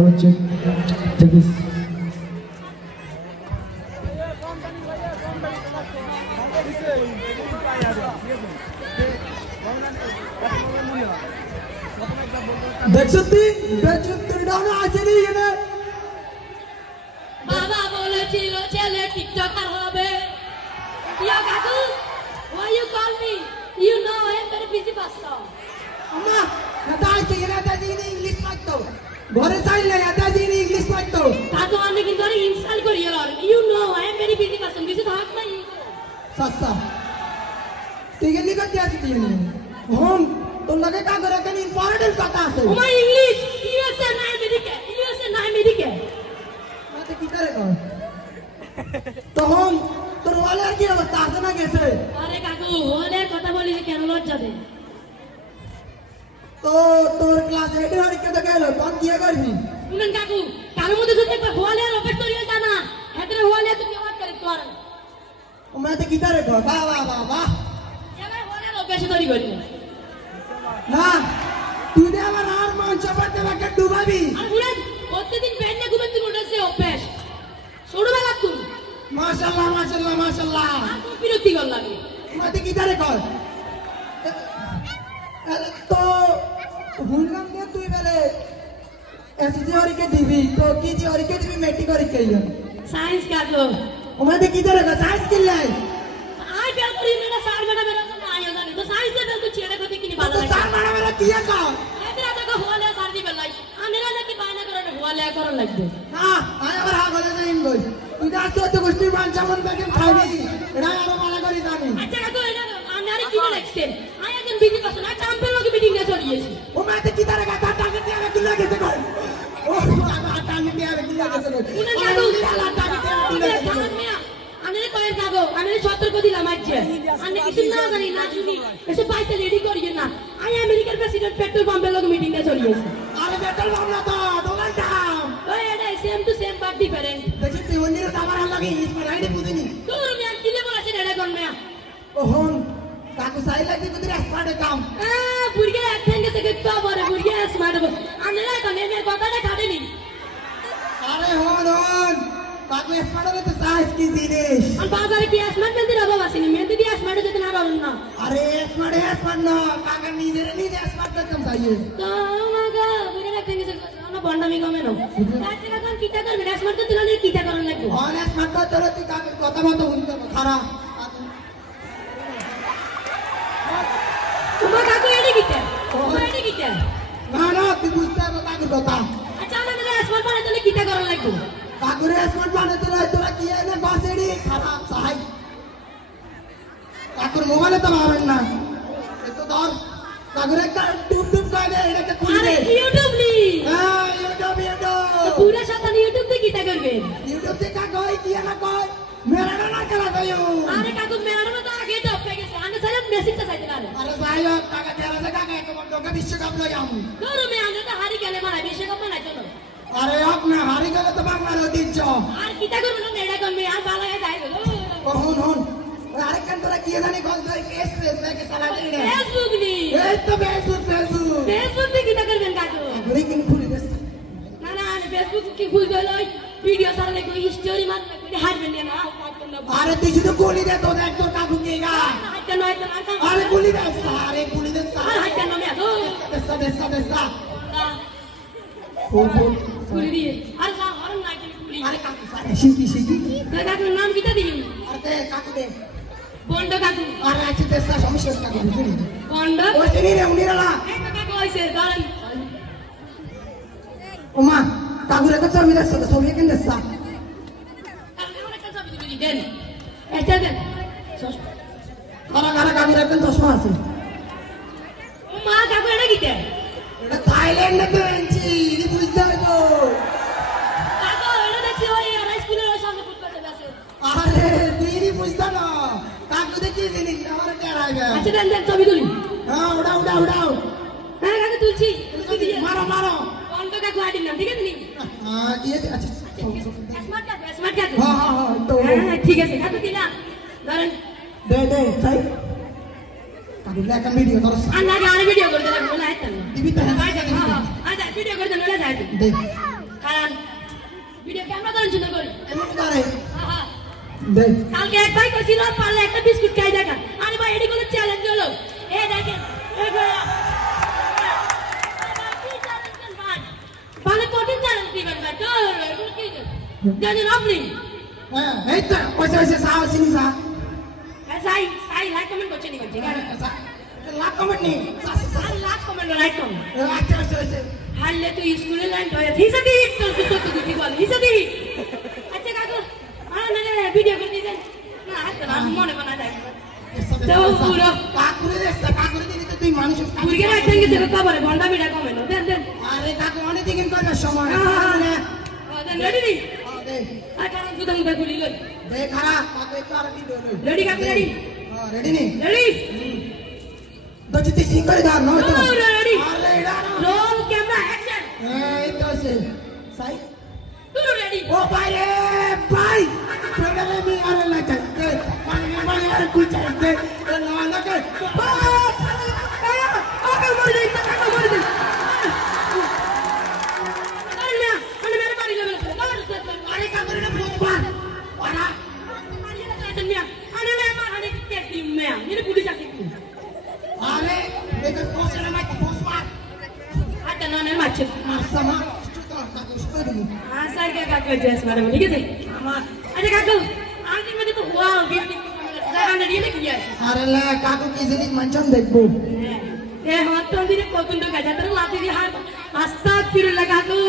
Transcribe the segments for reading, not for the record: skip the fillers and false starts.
Go check. Check this. দেখছতি ডাউনে আসেনি এনে বাবা বলেছিল ছেলে টিকটকার হবে ইয়া কাকু why you call me you know I am very busy person আম্মা এটা আইছে এটা দিনে ইংলিশ পড়তো ঘরে চাইলে এটা দিনে ইংলিশ পড়তো কাকু আমি কিন্তু অনেক ইনসাল্ট করি আর you know I am very busy person কিছু থাক না সস্তা ঠিক আছে লিখতে আছে দিন হন তোর লাগে কা করে কেন ইম্পর্টেন্ট কথা আছে ও মাই ইংলিশ USA না আমেরিকা মাতে কি করে কর তখন তোর ওয়ালার কি অবস্থা আছে না গেছে আরে কাকু হলে কথা বলি যে কেন লজ্জা দেয় তো তোর ক্লাস 8 এর হরিকে তো গেল কোন কি করবি শুনেন কাকু কারোর মধ্যে যদি একবার হলে আর অপেক্ষা করিও জানা হেতরে হলে তুমি আমার করে তোর ও মাতে কি করে কর বাহ বাহ বাহ বাহ এবার হলে আর অপেক্ষা তৈরি করবি না তুই দে আমার আর মঞ্চ পাতে বাকে ডুবাবি আর বুড়া প্রতিদিন বেডে ঘুমাতে উঠেছে অভ্যাস ছোটবেলা তুই মাশাআল্লাহ মাশাআল্লাহ মাশাআল্লাহ আর তুই বিরক্তি কর লাগে মাতে কি করে কর তো হুনলাম যে তুই বলে এসএসসি হরিকে দিবি তো কি জি হরিকে দিবি মেট্রিক হরিকে ইয়া সায়েন্স কাকু ও মাতে কি করে কর সাইন্স কি লাই আই বের করি মেনা সার বেটা বেটা তো আই জানি তো সায়েন্স বের তো ছেড়ে কত কিনি ভালো তো লাগে সার মারা মেরা কি কর এতরা তো হলে সার দিবে লাই আনেরা নাকি বায়না করে হলে করা লাগবে না আয় আবার হা গলে যাইম গই তুই যা তো গোষ্ঠী মঞ্চ মন থেকে খাবি এটা আরো মানা করি জানি আচ্ছা কাকু এটা আনারে কি লাগছেন আই একজন বিজি পারসন আই চাম্পিয়ন লোকে মিটিং এ চলে গেছি ও মাতে কি করে কথা টাকা দিয়ে কি লাগেছে কর ও আমার টাকা দিয়ে কি লাগেছে কর শুনেন কাকু আনারে কয়ের কাকু আনারে সতর্ক দিলাম আজকে আনে কিছু না জানি না শুনি এসে পয়সা রেডি করিয়ে না আই আমেরিকার প্রেসিডেন্ট পেট্রোল পাম্পের লোকে মিটিং এ চলে গেছি আরে বেটাল বাবলা তো ডলার দাম ওই এটা same to same but different দেখি তুই অন্যের আমার লাগে ইংলিশ পড়াই দে বুঝিনি তোর মিয়া কিলে বলেছেন এটা কোন মিয়া ওহন কাকু সাই লাগি তুই রাস্তাতে কাম বুড়িয়া এক ঠেঙ্গে থেকে তো বড় বুড়িয়া স্মার্ট আনেরা কোন মেয়ের কথাটা কাটেনি আরে হন কাকু স্মার্টে তো সাইজ কি জিনিস আর বাজারে কি স্মার্ট মেহেন্দির অভাব আছে নি মেহেন্দি দিয়ে স্মার্ট যেতে না পারুন না আরে স্মার্ট না কাকা নিজে স্মার্ট করতাম চাইয়ে তো আমাগা বুড়িয়া এক ঠেঙ্গে থেকে না বন্ডামি কমে না তার থেকে কোন কিটা করবে স্মার্ট তো দিলে কিটা করন লাগবে হন স্মার্ট তো তোর তুই কাকু কথা মতো শুনতে খারাপ তোমার কাকু এডি কিটা তোমার এডি কিটা না না তুই বুঝতে হবে কাকুর কথা আচ্ছা আমাদের স্মার্ট বানাতে হলে কিটা করন লাগবে কাকুরে স্মার্ট বানাতে তোরা কি এনে বাসেডি খারাপ সাই কাকুর মোবাইলে তো পাবেন না এ তো ধর কাকুরে একটা টুপ করে দে এটাকে খুলে আরে দে ইউটিউব নি হ্যাঁ ইউটিউব পুরা সাথে ইউটিউব থেকে কিটা করবেন ইউটিউব থেকে কই কি না কই মেরা না খেলা কইও আরে কাকু মেরার মতো আগে তো পেয়ে গেছে আমি সারা মেসেজটা চাইতে পারে আরে যাই হোক কাকা তেরা যে কাকা তোমার তোকে বিশ্বকাপ লই আমু ধরো মে আমরা তো হারি গেলে মারা বিশ্বকাপ বানাই চলো আরে হোক না হারি গেলে তো বাংলার ঐতিহ্য আর কিটা করব না এটা করবে আর ভালো হয়ে যাইবে হন হন আরেকখান তোরা কি জানি কল ধরে কেস প্রেস নাকি সালা দিই না ফেসবুক নি এই তো ফেসবুক ফেসবুক থেকে কিটা করবেন কাকু ঘুরে কিন খুলে দেস না না আমি ফেসবুক কি ভুল গেল ভিডিও সারা লাগবে স্টোরি মারবে কই হারবেন না পারবেন না আরে তুই শুধু গুলি দে তো দেখ তোর কাকু কে গা হাইটা নয় তো আরে গুলি দে আরে গুলি দে আর হাইটা নয় তো দেসা ও গুলি দিয়ে আর যা আর না কি গুলি আরে কাকু শিখি কাকুর নাম কিটা দিই আরে কাকু দে বন্ড কাকু আরে আছে দেসা সমস্যা কাকু বুঝলি বন্ড ও চিনি রে উনিরালা এই কাকু হইছে দাঁড়ান ওমা কাকুরে তো ছবি দেসা ছবি কেন দেসা দেন এটা দেন কারা কাকুরে কেন চশমা আছে ও মা কাকু এটা কিটা এটা থাইল্যান্ডে তো এনেছি ఇది বুঝতে হবে তো কাকু এটা দেখছি ওই স্কুলের ওই সামনে ফুটপাতে আছে আরে তুই বুঝতে না কাকু দেখি জিনিস আমার টেরাইবে আচ্ছা দেন দেন ছবি তুলি হ্যাঁ উড়াও হ্যাঁ কাকু তুলছি মারো বন্ড কাকু আইডির নাম ঠিক আছে নি হ্যাঁ দিয়ে দে আচ্ছা স্মার্ট কাকু হ্যাঁ তো হ্যাঁ ঠিক আছে কাকু দিলাম ধরেন দে চাই কাকু লেখা ভিডিও করছ আর না আরে ভিডিও করে দিলাম বলে আইতাম দিবি তো আচ্ছা ভিডিও করে দেন বলে যাইতো দে দে কালকে এক ভাই কইছিল পারলে একটা বিস্কুট খাই দেখান আরে ভাই এডি কোনো চ্যালেঞ্জ হলো এই দেখেন এই ভাইয়া পারলে কঠিন চ্যালেঞ্জ দিবেন ভাই তো এগুলো কি জানেন আপনি হ্যাঁ এই তো ওইসে সাহস চিনি সা হ্যাঁ সাই সাই লাইক কমেন্ট করছেন ঠিক আছে লাখ কমেন্ট নেই আর লাইক কমেন্ট লাইক কমেন্ট আচ্ছা আচ্ছা আচ্ছা হারলে তুই স্কুলে লাইন হয়ে হিসা দি তো তো তুই বল হিসা দি আচ্ছা কাকু না ভিডিও করে দিবেন না হাতে না মনে বানা যায় তো পুরো কাকুরে দিলি তো তুই মানুষ মুরগি রাখতেন কি সেটা কবরে বন্ডা মিটা কমে না দেন দেন আরে কাকু অনেক দিন করবে সময় দেন রেডি দি দে আর কারণ সুদা মুদা গুলি লই দে খারাপ কাকু একটু আর ভিডিও রেডি কাকু রেডি রেডি নি রেডি দচ্ছি তুই সিং করে দাও নয় তো রেডি আরে এটা রোল ক্যামেরা অ্যাকশন এই তো সে সাই তুই রেডি ও ভাই রে ভাই প্রবলেম মি আরে না চাইতে মানে আর কুই চাইতে না না কে ওকে মরে দে টাকা মরে দে আরে না মানে মেরে মারি যাবে আরে কাকুরে না বুঝবার ওরা মারি যাবে না আরে না মার আরে কে দিম মেয়া মেরে পুলিশ আসে আরে দেখো পোস্টার না পোস্টার আটা না না মারছে আসমা তো কাকু স্টোরি আসার কে কাকু ড্রেস মারে ঠিক আছে আমার আচ্ছা কাকু আগে মধ্যে তো ওয়াও বিউটি জায়গা দিয়ে নাকি আছে আরে লা কাকু কি জিনিস মানছন দেখবো এ হাত দিলে কতন্ড গাজা তোর লাতি দিয়ে হাত আস্তাক ফিরলা কাকু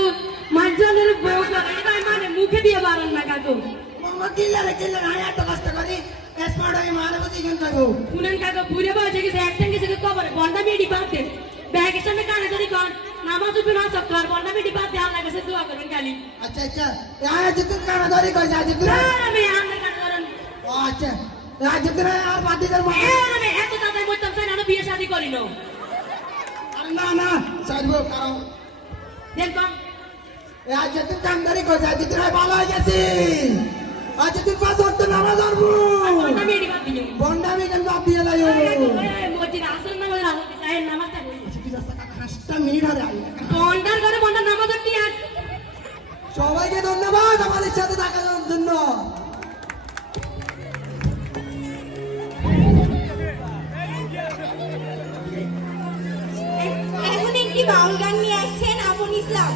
মানজনের বউ করে এটা মানে মুখে দিয়ে বারণ না কাকু মামা কিল্লা আয়া তো কষ্ট করি স্মার্ট হয়ে মারে বুঝি কেন কাকু পুনন কাকু পুরে বসে গেছে একটান গেছে কবরে বন্ডা মেডি পাতে ব্যাগের সামনে কানে ধরি কর নামাজ উপরে না সক্কর বন্ডা মেডি পাতে আল্লাহ কাছে দোয়া করবেন খালি আচ্ছা আচ্ছা আয়া জিতু কানা ধরি কই যা জিতু আমি আমরা কানে করেন আচ্ছা আয়া জিতু আর বাদিদার মা আমি এত তাড়াতাড়ি বলতাম স্যার আমি বিয়ে শাদী করি না আরে না না সাইবো কারণ দেন কম আয়া জিতু কান ধরি কই যা জিতু ভালো হয়ে গেছে আজ তুই পাঁচ ওয়াক্ত নামাজ পড়বো বন্ডা মেডি পাতে দিও বন্ডামি কেন বাদ দিয়ে লাইও মসজিদ আসল নামাজ রাখো চাই নামাজটা করি 5 মিনিট হয়ে গেল বন্ডার ঘরে বন্ডার নামাজ কি আর সবাইকে ধন্যবাদ আমাদের সাথে থাকার জন্য এখন একটি বাউল গান নিয়ে আসছেন আপন ইসলাম।